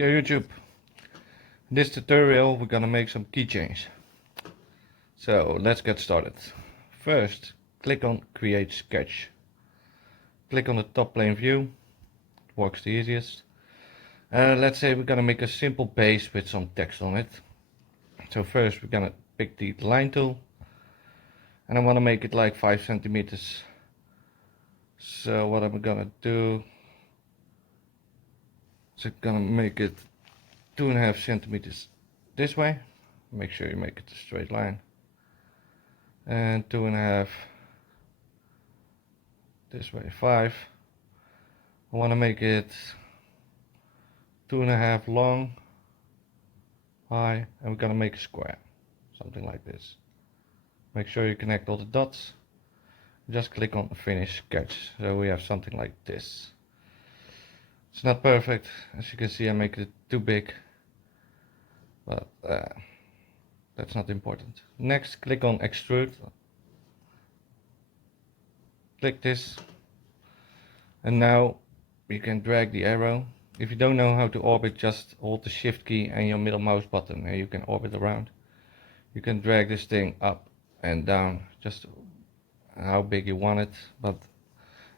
Yo YouTube, in this tutorial we're gonna make some keychains. So let's get started. First, click on create sketch. Click on the top plane view, it works the easiest. Let's say we're gonna make a simple base with some text on it. So first we're gonna pick the line tool, and I want to make it like 5 centimeters. So what I'm gonna do is I'm gonna make it 2.5 centimeters this way. Make sure you make it a straight line, and 2.5 this way, 5. I want to make it 2.5 long, high, and we're gonna make a square, something like this. Make sure you connect all the dots. Just click on finish sketch, so we have something like this. It's not perfect, as you can see. I make it too big, but that's not important. Next, click on extrude. Click this, and now you can drag the arrow. If you don't know how to orbit, just hold the shift key and your middle mouse button and you can orbit around. You can drag this thing up and down, just how big you want it, but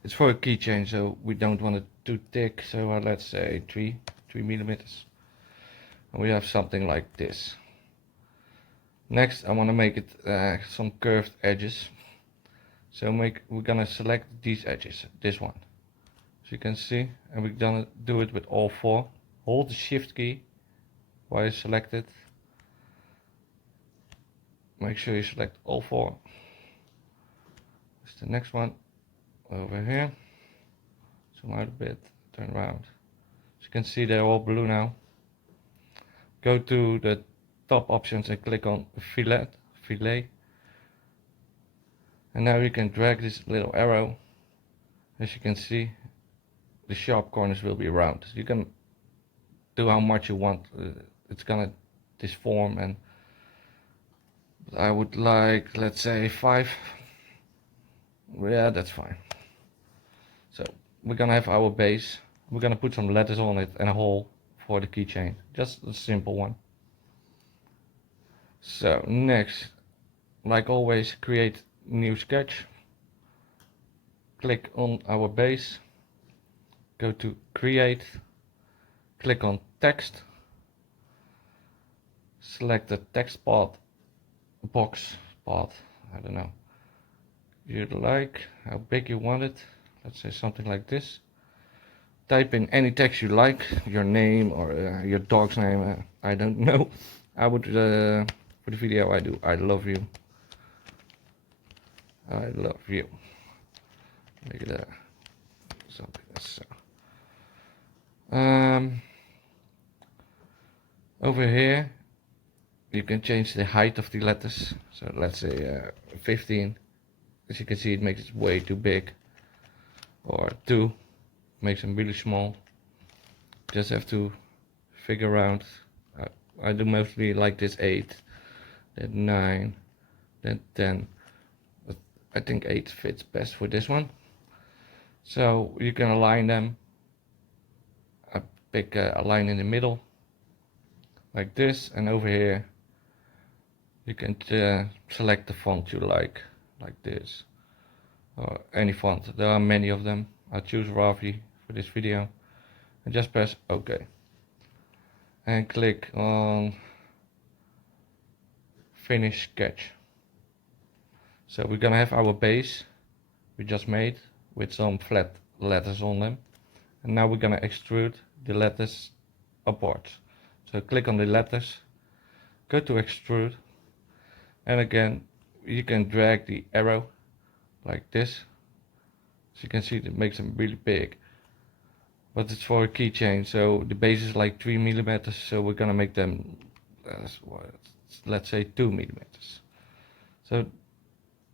it's for a keychain, so we don't want it too thick. So let's say 3 millimeters, and we have something like this. Next, I want to make it some curved edges. So we're gonna select these edges, this one, as you can see, and we're gonna do it with all 4. Hold the shift key while you select it. Make sure you select all 4. That's the next one over here. Zoom out a bit, turn around. As you can see, they're all blue now. Go to the top options and click on Fillet. And now you can drag this little arrow. As you can see, the sharp corners will be round. You can do how much you want. It's gonna disform, and I would like, let's say 5. Yeah, that's fine. So we're gonna have our base. We're gonna put some letters on it and a hole for the keychain. Just a simple one. So next, like always, create new sketch. Click on our base. Go to create. Click on text. Select the text part, box part. I don't know. You'd like how big you want it. Let's say something like this. Type in any text you like, your name or your dog's name. I don't know. I would for the video I do. I love you. I love you. Make it something so. Over here you can change the height of the letters. So let's say 15. As you can see, it makes it way too big. Or 2 makes them really small. Just have to figure out. I do mostly like this 8, then 9, then 10. But I think 8 fits best for this one. So you can align them. I pick a line in the middle, like this, and over here you can select the font you like this, or any font. There are many of them. I'll choose Ravi for this video, and just press OK, and click on finish sketch. So we're gonna have our base we just made with some flat letters on them, and now we're gonna extrude the letters upwards. So click on the letters, go to extrude, and again you can drag the arrow like this. As you can see, it makes them really big, but it's for a keychain, so the base is like 3 millimeters, so we're gonna make them let's say 2 millimeters. So,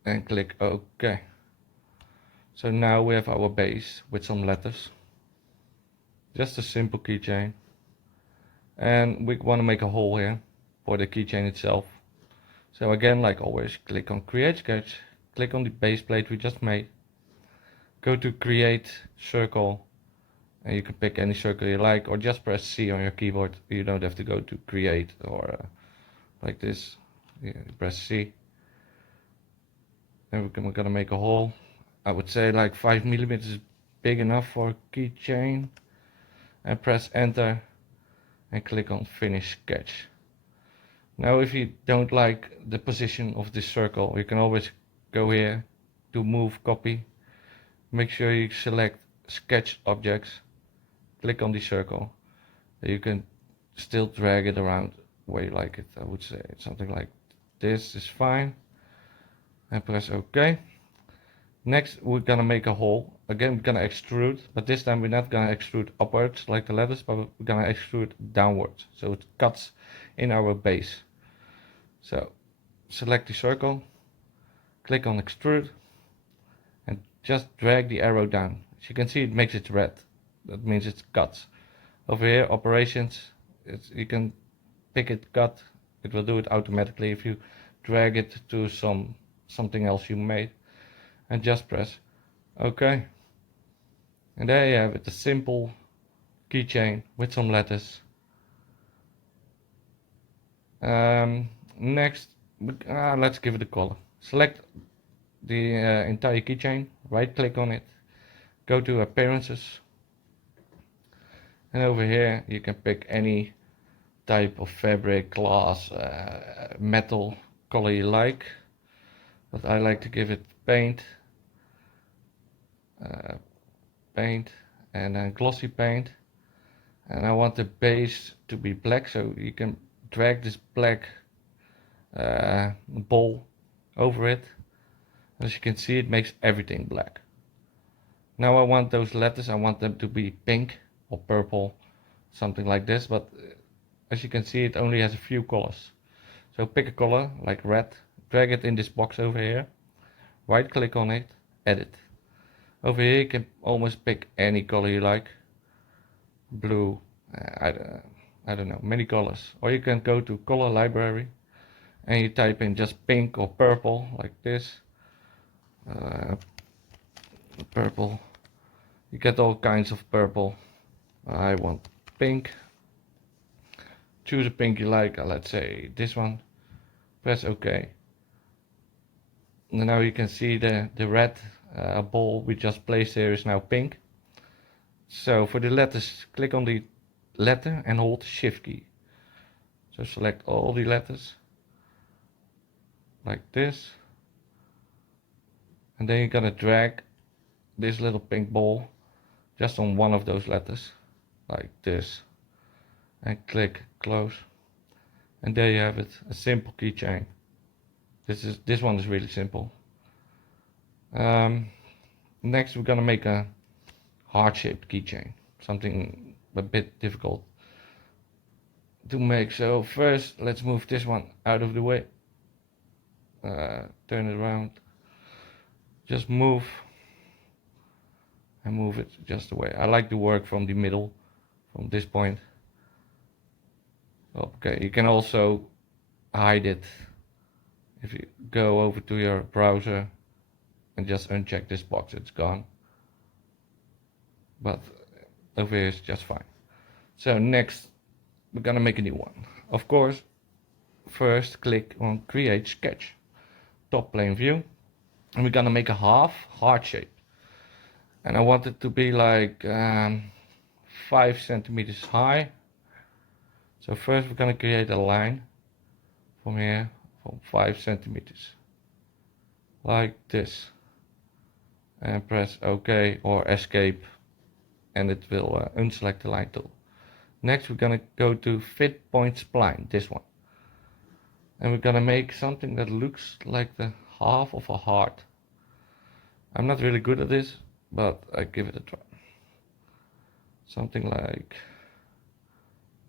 and click OK. So now we have our base with some letters, just a simple keychain, and we want to make a hole here for the keychain itself. So again, like always, click on create sketch, click on the base plate we just made, go to create circle, and you can pick any circle you like, or just press C on your keyboard. You don't have to go to create or like this. You press C, and we're gonna make a hole. I would say like 5 millimeters is big enough for a keychain, and press enter and click on finish sketch. Now if you don't like the position of this circle, you can always go here to move copy. Make sure you select sketch objects, click on the circle. You can still drag it around where you like it. I would say something like this is fine, and press OK. Next we're gonna make a hole. Again we're gonna extrude, but this time we're not gonna extrude upwards like the letters, but we're gonna extrude downwards, so it cuts in our base. So select the circle, click on extrude, and just drag the arrow down. As you can see, it makes it red. That means it's cut. Over here, operations, you can pick it cut. It will do it automatically if you drag it to something else you made, and just press OK. And there you have it, a simple keychain with some letters. Next, let's give it a color. Select the entire keychain, right click on it, go to appearances, and over here you can pick any type of fabric, glass, metal color you like, but I like to give it paint, and then glossy paint, and I want the base to be black, so you can drag this black ball over it. As you can see, it makes everything black. Now I want those letters, I want them to be pink or purple, something like this, but as you can see, it only has a few colors. So pick a color like red, drag it in this box over here, right click on it, edit. Over here you can almost pick any color you like, blue, I don't know, many colors. Or you can go to color library and you type in just pink or purple like this. Purple, you get all kinds of purple. I want pink. Choose a pink you like, let's say this one, press OK. And now you can see the red ball we just placed here is now pink. So for the letters, click on the letter and hold shift key. So select all the letters like this, and then you're gonna drag this little pink ball just on one of those letters like this, and click close, and there you have it, a simple keychain. This one is really simple. Next we're gonna make a heart-shaped keychain, something a bit difficult to make. So first let's move this one out of the way, turn it around, just move and move it just away. I like to work from the middle, from this point. Okay, you can also hide it if you go over to your browser and just uncheck this box, it's gone. But over here is just fine. So next we're gonna make a new one. Of course, first click on create sketch, top plane view, and we're gonna make a half heart shape, and I want it to be like 5 centimeters high. So first we're gonna create a line from here from 5 centimeters like this, and press OK or escape, and it will unselect the line tool. Next we're gonna go to fit point spline, this one, and we're gonna make something that looks like the half of a heart. I'm not really good at this, but I give it a try. Something like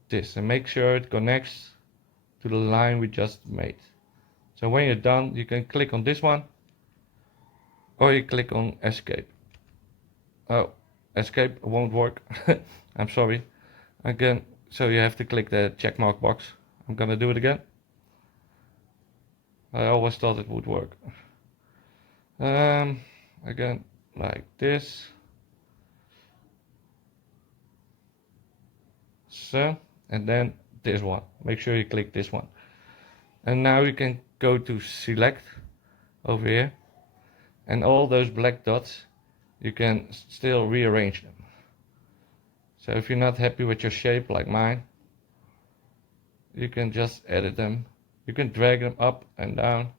this, and make sure it connects to the line we just made. So when you're done, you can click on this one, or you click on escape. Oh, escape won't work. I'm sorry. Again, so you have to click the check mark box. I'm gonna do it again. I always thought it would work. Again, like this. so, and then this one. Make sure you click this one. And now you can go to select over here, and all those black dots, you can still rearrange them. So if you're not happy with your shape like mine, you can just edit them. You can drag them up and down.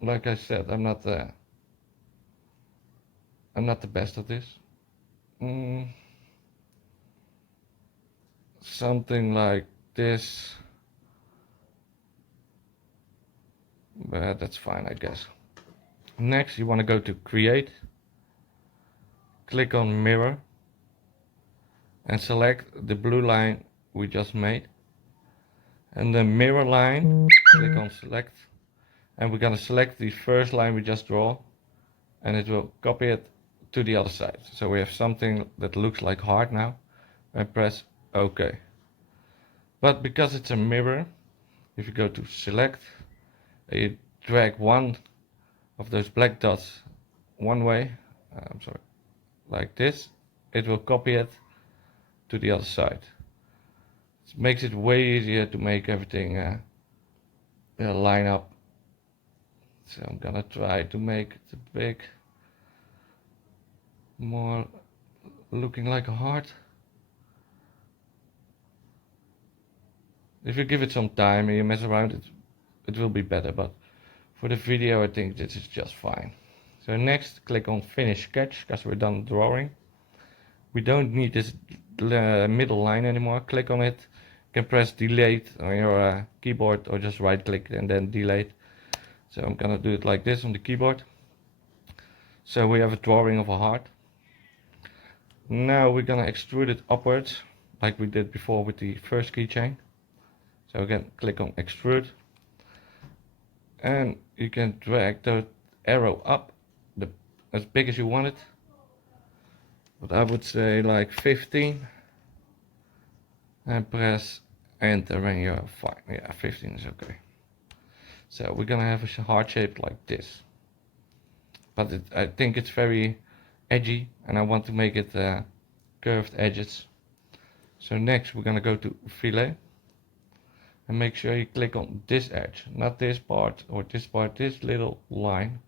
Like I said, I'm not the best at this. Something like this, but that's fine, I guess. Next, you want to go to create, click on mirror, and select the blue line we just made, and the mirror line, click on select, and we're gonna select the first line we just draw, and it will copy it to the other side. So we have something that looks like heart now, and press OK. But because it's a mirror, if you go to select, you drag one of those black dots one way, like this, it will copy it to the other side. It makes it way easier to make everything line up. So I'm gonna try to make it a bit more looking like a heart. If you give it some time and you mess around, it will be better, but for the video I think this is just fine. So next, click on finish sketch, because we're done drawing. We don't need this middle line anymore. Click on it. You can press delete on your keyboard, or just right click and then delete. So I'm gonna do it like this on the keyboard. So we have a drawing of a heart. Now we're gonna extrude it upwards like we did before with the first keychain. So again, click on extrude, and you can drag the arrow up as big as you want it, but I would say like 15, and press enter when you're fine. Yeah, 15 is okay. So we're gonna have a heart shape like this, but I think it's very edgy and I want to make it curved edges. So next we're gonna go to fillet, and make sure you click on this edge, not this part or this part, this little line,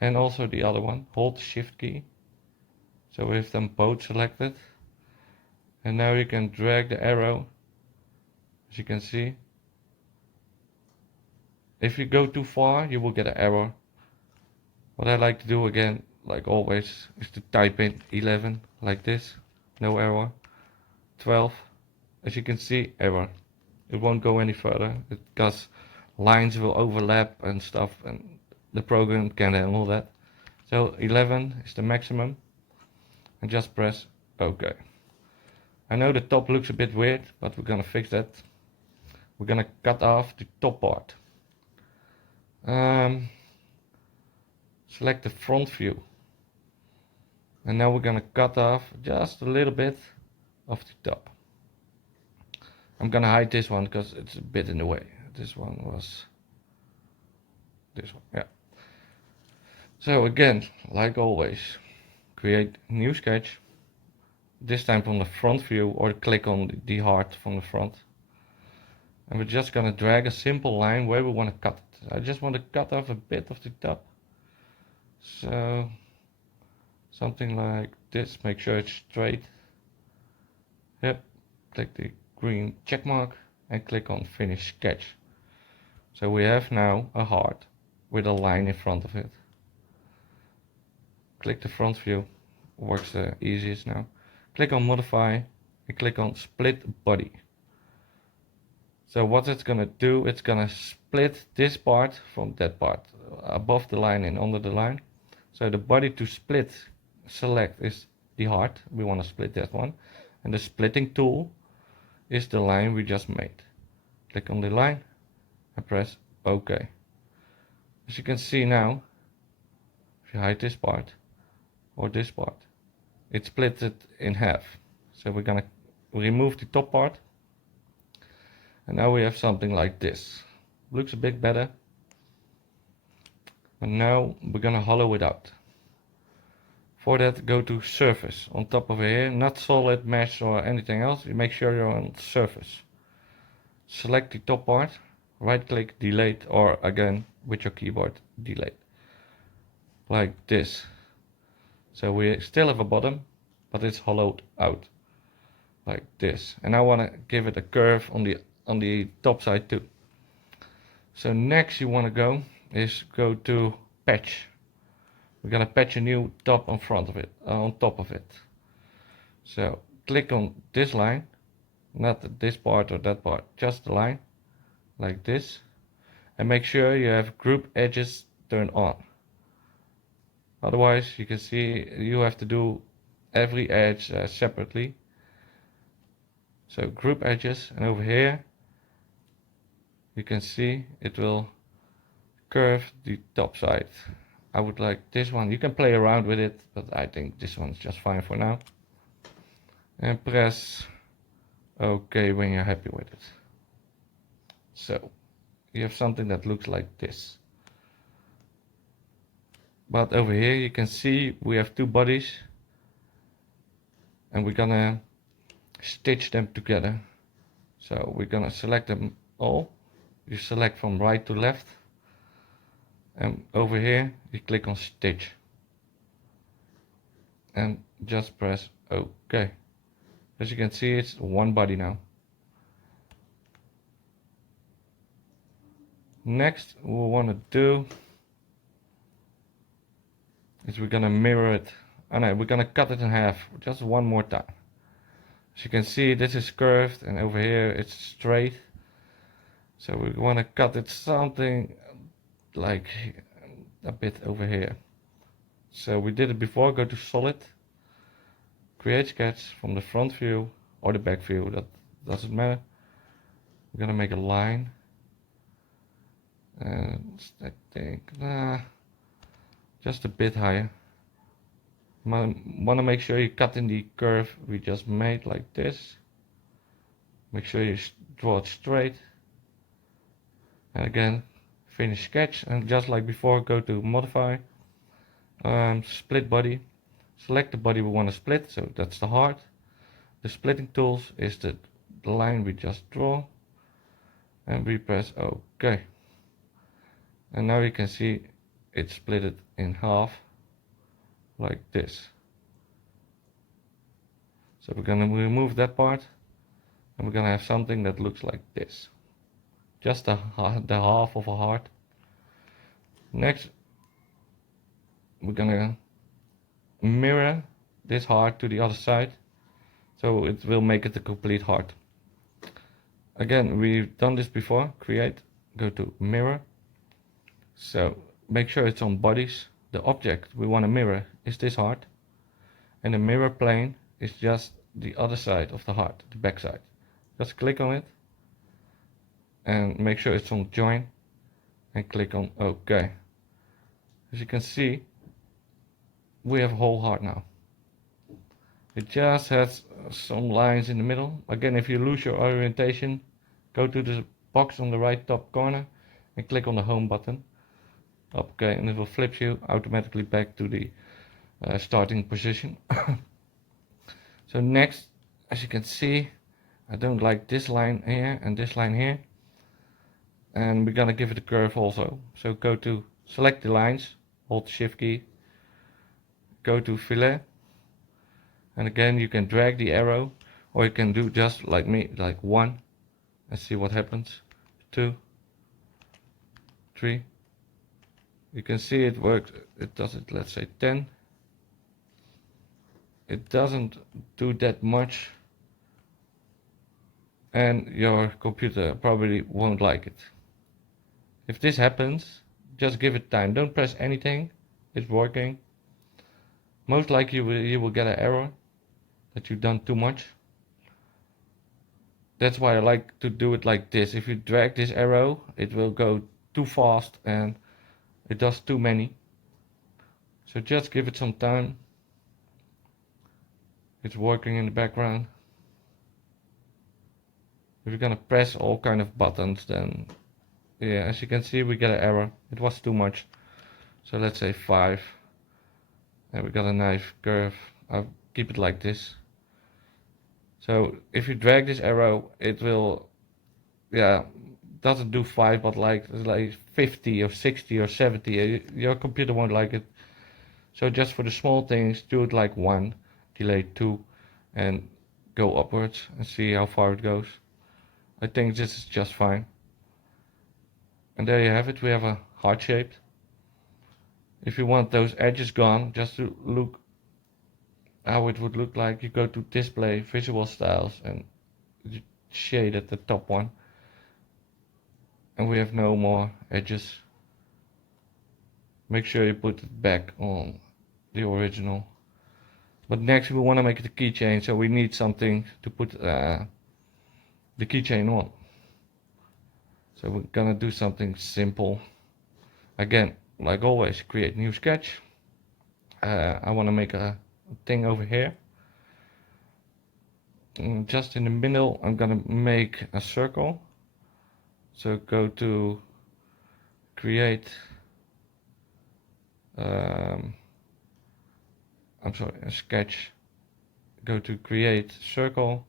and also the other one. Hold the shift key, so we have them both selected, and now you can drag the arrow, as you can see. If you go too far you will get an error. What I like to do again, like always, is to type in 11 like this, no error. 12, as you can see, error. It won't go any further because lines will overlap and stuff, and the program can't handle that. So 11 is the maximum, and just press OK. I know the top looks a bit weird, but we're gonna fix that. We're gonna cut off the top part. Select the front view, and now we're gonna cut off just a little bit of the top. I'm gonna hide this one because it's a bit in the way. This one was this one, yeah. So again, like always, create new sketch, this time from the front view, or click on the heart from the front, and we're just gonna drag a simple line where we want to cut it. I just want to cut off a bit of the top, so something like this. Make sure it's straight. Yep, click the green check mark and click on finish sketch. So we have now a heart with a line in front of it. Click the front view, works the easiest now. Click on modify and click on split body. So what it's gonna do, it's gonna split this part from that part, above the line and under the line. So the body to split, select is the heart, we want to split that one, and the splitting tool is the line we just made. Click on the line and press OK. As you can see now, if you hide this part or this part, it splits it in half. So we're gonna remove the top part, and now we have something like this. Looks a bit better. And now we're gonna hollow it out. For that, go to surface on top over here, not solid, mesh or anything else. You make sure you're on surface. Select the top part, right click, delete, or again with your keyboard, delete. Like this. So we still have a bottom, but it's hollowed out. Like this. And I want to give it a curve on the top side too. So next you want to go to patch. We're gonna patch a new top on front of it, on top of it. So click on this line, not this part or that part, just the line, like this. And make sure you have group edges turned on. Otherwise, you can see you have to do every edge separately. So group edges, and over here you can see it will curve the top side. I would like this one. You can play around with it, but I think this one's just fine for now. And press OK when you're happy with it. So you have something that looks like this. But over here you can see we have two bodies, and we're gonna stitch them together. So we're gonna select them all. You select from right to left, and over here you click on stitch and just press OK. As you can see, it's one body now. Next we want to do is we're gonna mirror it. Oh no, we're gonna cut it in half just one more time. As you can see, this is curved and over here it's straight. So we want to cut it something like a bit over here. So we did it before. Go to solid, create sketch from the front view or the back view, that doesn't matter. We're gonna make a line, and I think just a bit higher. Want to make sure you cut in the curve we just made, like this. Make sure you draw it straight, and again finish sketch, and just like before, go to modify, split body, select the body we want to split, so that's the heart. The splitting tools is the line we just draw, and we press OK. And now you can see it split it in half like this. So we're gonna remove that part, and we're gonna have something that looks like this, just the half of a heart. Next we're gonna mirror this heart to the other side, so it will make it a complete heart. Again, we've done this before. Create, go to mirror. So make sure it's on bodies. The object we want to mirror is this heart, and the mirror plane is just the other side of the heart, the back side. Just click on it and make sure it's on join, and click on OK. As you can see, we have a whole heart now. It just has some lines in the middle. Again, if you lose your orientation, go to the box on the right top corner and click on the home button. Okay, and it will flip you automatically back to the starting position. So next, as you can see, I don't like this line here and this line here, and we're gonna give it a curve also. So go to select the lines, hold shift key, go to fillet, and again you can drag the arrow, or you can do just like me, like 1, and see what happens. 2, 3. You can see it works. It does it, let's say 10. It doesn't do that much, and your computer probably won't like it. If this happens, just give it time. Don't press anything. It's working. Most likely you will get an error that you've done too much. That's why I like to do it like this. If you drag this arrow, it will go too fast and it does too many. So just give it some time. It's working in the background. If you're gonna press all kind of buttons, then yeah, as you can see, we get an error. It was too much. So let's say 5, And we got a nice curve. I'll keep it like this. So if you drag this arrow, it will, yeah, doesn't do 5, but like 50 or 60 or 70. Your computer won't like it. So just for the small things, do it like 1, delay 2, and go upwards and see how far it goes. I think this is just fine. And there you have it. We have a heart shape. If you want those edges gone, just to look how it would look like, you go to display, visual styles, and shade at the top one. And we have no more edges. Make sure you put it back on the original. But next we want to make it a keychain, so we need something to put the keychain on. So we're gonna do something simple. Again, like always, create new sketch. I want to make a thing over here. And just in the middle, I'm gonna make a circle. So go to create. I'm sorry, a sketch. Go to create circle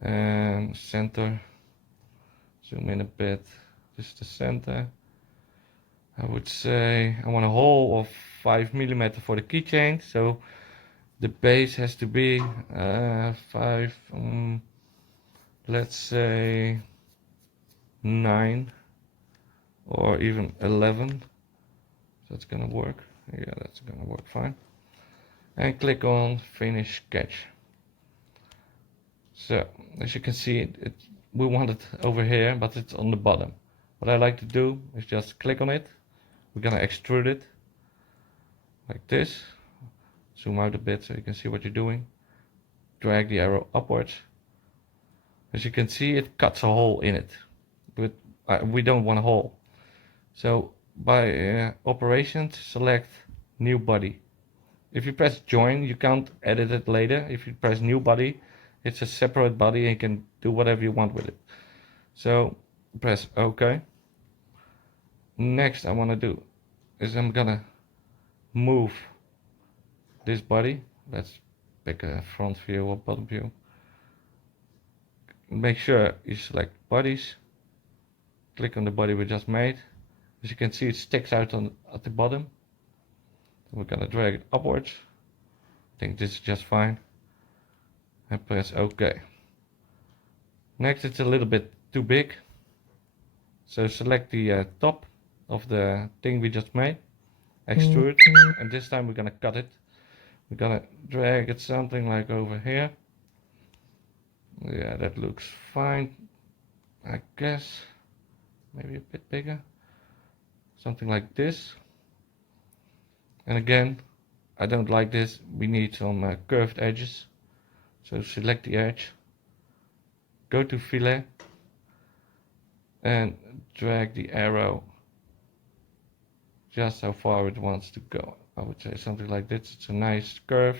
and center. Zoom in a bit. This is the center. I would say I want a hole of 5 mm for the keychain. So the base has to be 5. Let's say 9 or even 11. That's gonna work. Yeah, that's gonna work fine. And click on finish sketch. So as you can see, we want it over here, but it's on the bottom. What I like to do is just click on it. We're gonna extrude it like this. Zoom out a bit so you can see what you're doing. Drag the arrow upwards. As you can see, it cuts a hole in it, but we don't want a hole. So by operations, select new body. If you press join, you can't edit it later. If you press new body, it's a separate body and you can do whatever you want with it. So press OK. Next I want to do is I'm gonna move this body. Let's pick a front view or bottom view. Make sure you select bodies. Click on the body we just made. As you can see, it sticks out at the bottom. We're gonna drag it upwards. I think this is just fine. And press OK. Next, it's a little bit too big. So select the top of the thing we just made. Extrude. And this time we're gonna cut it. We're gonna drag it something like over here. Yeah, that looks fine. I guess. Maybe a bit bigger. Something like this. And again, I don't like this. We need some curved edges. So select the edge. Go to Fillet. And drag the arrow just how far it wants to go. I would say something like this. It's a nice curve.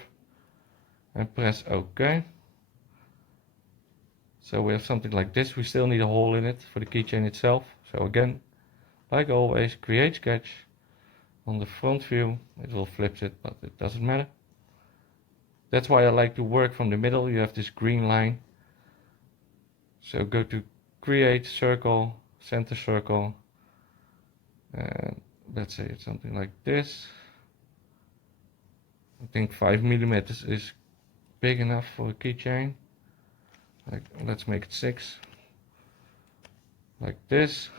And press OK. So we have something like this. We still need a hole in it for the keychain itself. So again, like always, create sketch. On the front view, it will flip it, but it doesn't matter. That's why I like to work from the middle. You have this green line. So go to create circle, center circle. And let's say it's something like this. I think 5 mm is big enough for a keychain. Like, let's make it 6. Like this.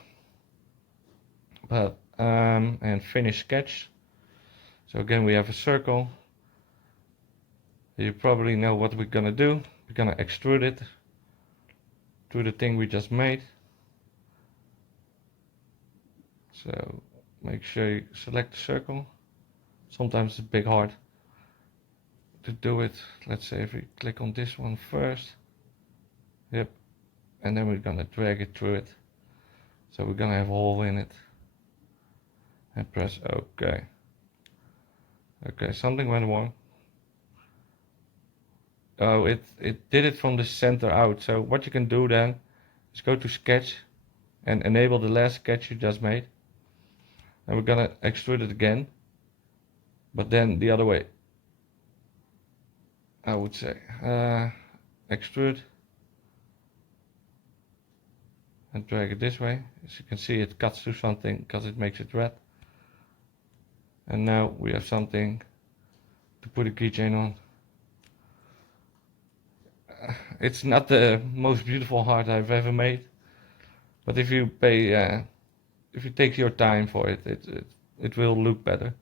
But and finish sketch. So again, we have a circle. You probably know what we're gonna do. We're gonna extrude it to the thing we just made. So make sure you select the circle. Sometimes it's a bit hard to do it. Let's say if we click on this one first. Yep. And then we're gonna drag it through it. So we're gonna have a hole in it. And press OK. Okay, something went wrong. Oh, it did it from the center out. So what you can do then is go to sketch and enable the last sketch you just made. And we're gonna extrude it again. but then the other way, I would say. Extrude and drag it this way. As you can see, it cuts through something because it makes it red. And now we have something to put a keychain on. It's not the most beautiful heart I've ever made, but if you if you take your time for it, it will look better.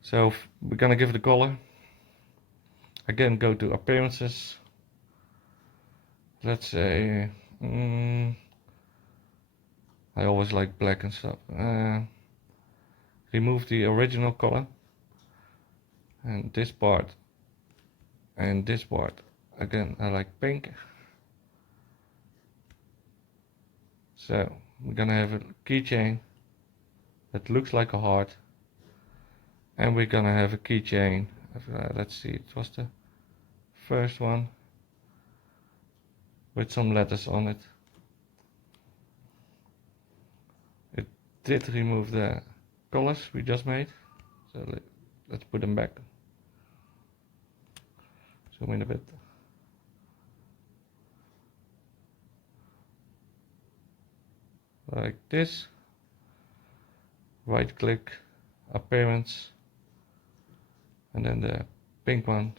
So we're gonna give it a color. Again, go to appearances. Let's say, I always like black and stuff. Remove the original color, and this part, and this part. Again, I like pink. So we're gonna have a keychain that looks like a heart, and we're gonna have a keychain. Let's see, it was the first one with some letters on it. It did remove the colors we just made, so let's put them back. Zoom in a bit. Like this. Right click, appearance, and then the pink one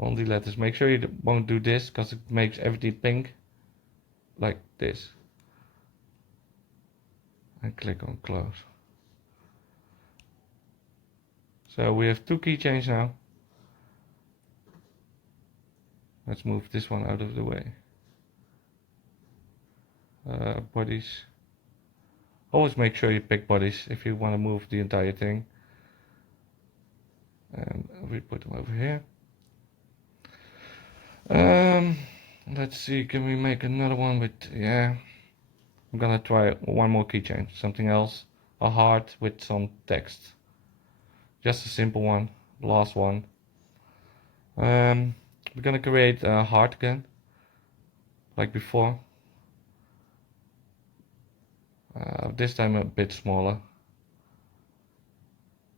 on the letters. Make sure you won't do this because it makes everything pink, like this. And click on close. So we have two keychains now. Let's move this one out of the way. Bodies. Always make sure you pick bodies if you want to move the entire thing. And we put them over here. Let's see, can we make another one with, yeah. I'm gonna try one more keychain, something else. A heart with some text. Just a simple one, last one. We're gonna create a heart again, like before. This time a bit smaller,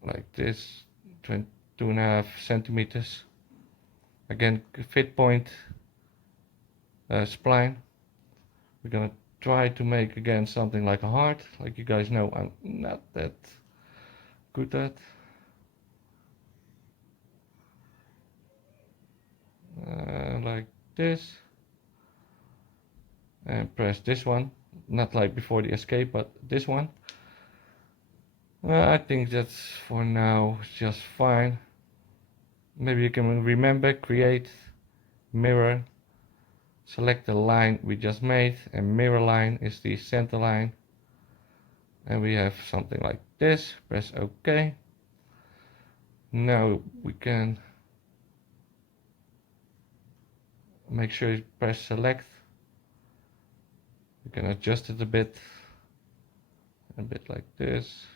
like this, 2.5 centimeters. Again, fit point spline. We're gonna try to make again something like a heart. Like you guys know, I'm not that good at. Like this, and press this one. Not like before the escape, but this one. I think that's for now just fine. Maybe you can remember, create, mirror, select the line we just made, and mirror line is the center line. And we have something like this. Press OK. Now we can make sure you press select. You can adjust it a bit like this.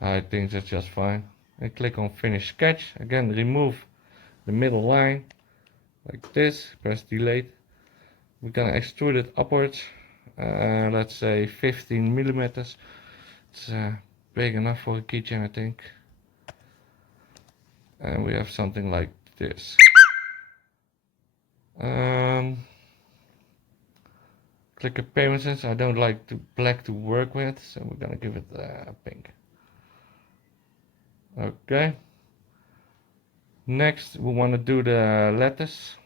I think that's just fine. And click on finish sketch. Again, remove the middle line like this. Press delete. We're gonna extrude it upwards. Let's say 15 millimeters. It's big enough for a keychain, I think. And we have something like this. Click appearances. I don't like black to work with, so we're gonna give it pink. Okay. Next, we want to do the letters.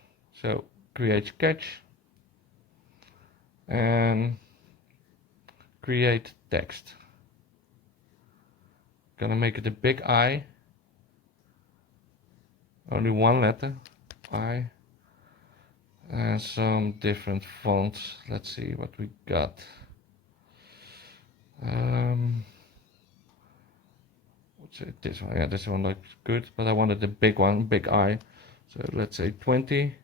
So create sketch and create text. Gonna make it a big I. Only one letter, I. And some different fonts. Let's see what we got. What's it? This one. Yeah, this one looks good, but I wanted the big one, big I. So let's say 20.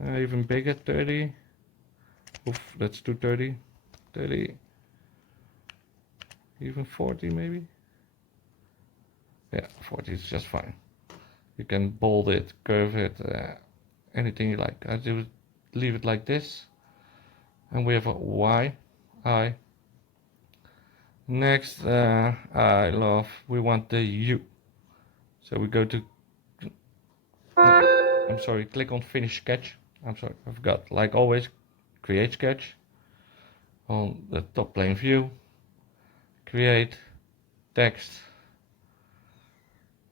Even bigger, 30. Oof, let's do 30. 30. Even 40 maybe. Yeah, 40 is just fine. You can bold it, curve it. Anything you like. I do leave it like this, and we have a Y, I, Next, we want the U. So we go to, I'm sorry, click on finish sketch. I'm sorry, I forgot. Like always, create sketch on the top plane view, create text,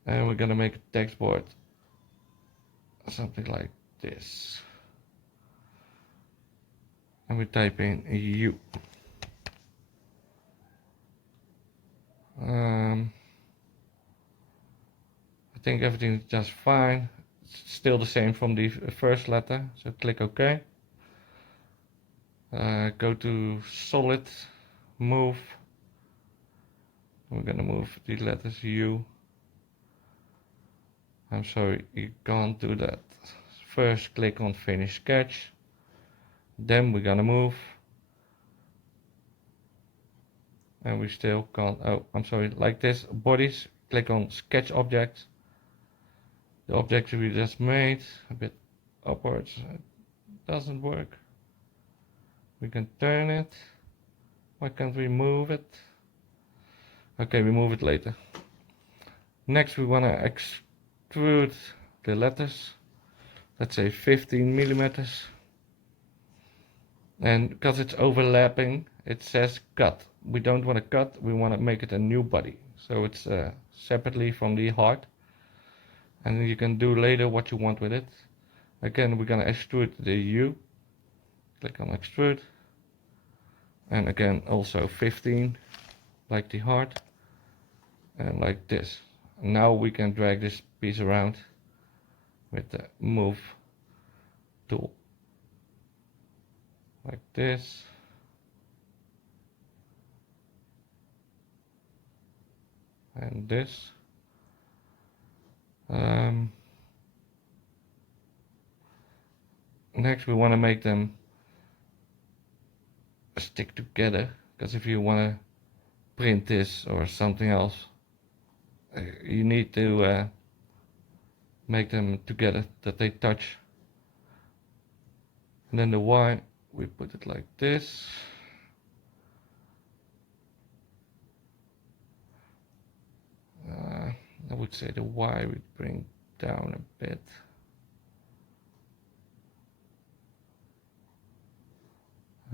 and we're gonna make a text board, something like this. And we type in U. I think everything is just fine. It's still the same from the first letter, so click OK. Go to solid, move. We're gonna move the letters U. I'm sorry, you can't do that. First click on finish sketch, then we're gonna move, and we still can't, oh I'm sorry, like this, bodies, click on sketch object, the object we just made, a bit upwards, it doesn't work. We can turn it, why can't we move it? Okay, we move it later. Next we want to extrude the letters, let's say 15 millimeters. And because it's overlapping, it says cut. We don't want to cut, we want to make it a new body. So it's separately from the heart. And you can do later what you want with it. Again, we're going to extrude the U. Click on extrude. And again, also 15, like the heart. And like this. Now we can drag this piece around with the move tool. Like this. And this. Next we want to make them stick together, because if you want to print this or something else, you need to make them together, that they touch. And then the Y, we put it like this. I would say the Y we bring down a bit.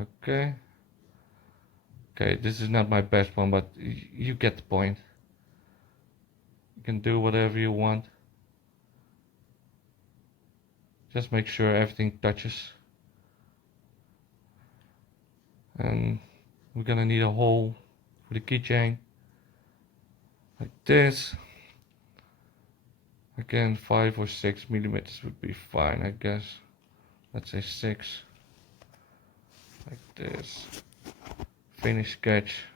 Okay. Okay, this is not my best one, but you get the point. You can do whatever you want. Just make sure everything touches. And we're gonna need a hole for the keychain. Like this. Again, 5 or 6 millimeters would be fine, I guess. Let's say 6. Like this. Finish sketch.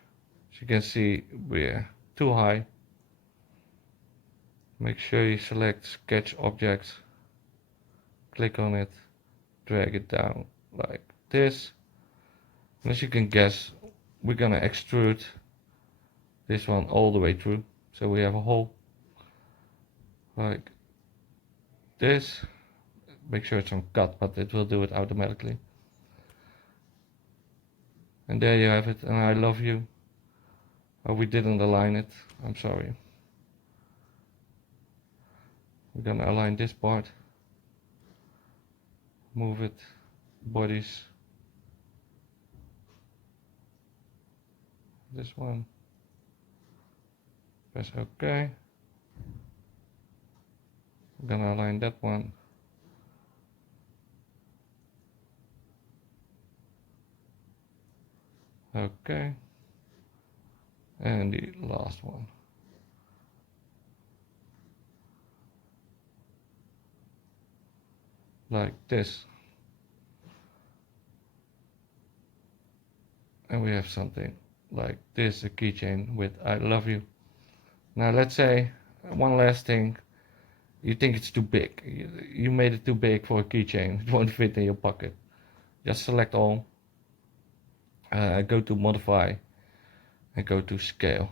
As you can see, we're too high. Make sure you select sketch object. Click on it. Drag it down like this. And as you can guess, we're gonna extrude this one all the way through. So we have a hole like this. Make sure it's on cut, but it will do it automatically. And there you have it, and I love you. Oh, we didn't align it, I'm sorry. We're gonna align this part. Move it, bodies. This one. Press OK. I'm gonna align that one. Okay. And the last one. Like this. And we have something like this, a keychain with I love you. Now let's say one last thing. You think it's too big. You made it too big for a keychain. It won't fit in your pocket. Just select all. Go to modify and go to scale.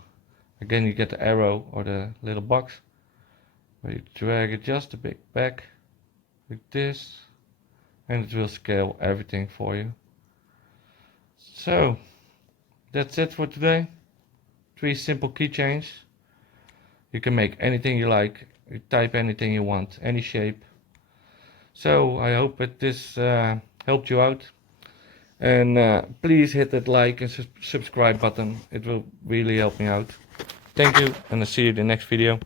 Again, you get the arrow or the little box where you drag it just a bit back like this, and it will scale everything for you. So that's it for today. 3 simple keychains. You can make anything you like. You type anything you want, any shape. So I hope that this helped you out. And please hit that like and subscribe button. It will really help me out. Thank you, and I'll see you in the next video.